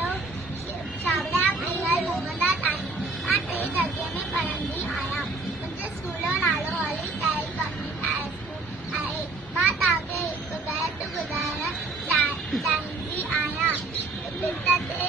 नालो छाबड़ा प्रियल मोहनदास आहे। मां 3 दर्जे में पढ़ंदी आहियां। मुंहिंजे स्कूल जो नालो हॉली चाइल्ड गवर्नमेंट हाई स्कूल आहे। मां तव्हांखे हिकु बैत ॿुधाइण चाहींदी आहियां। बित ते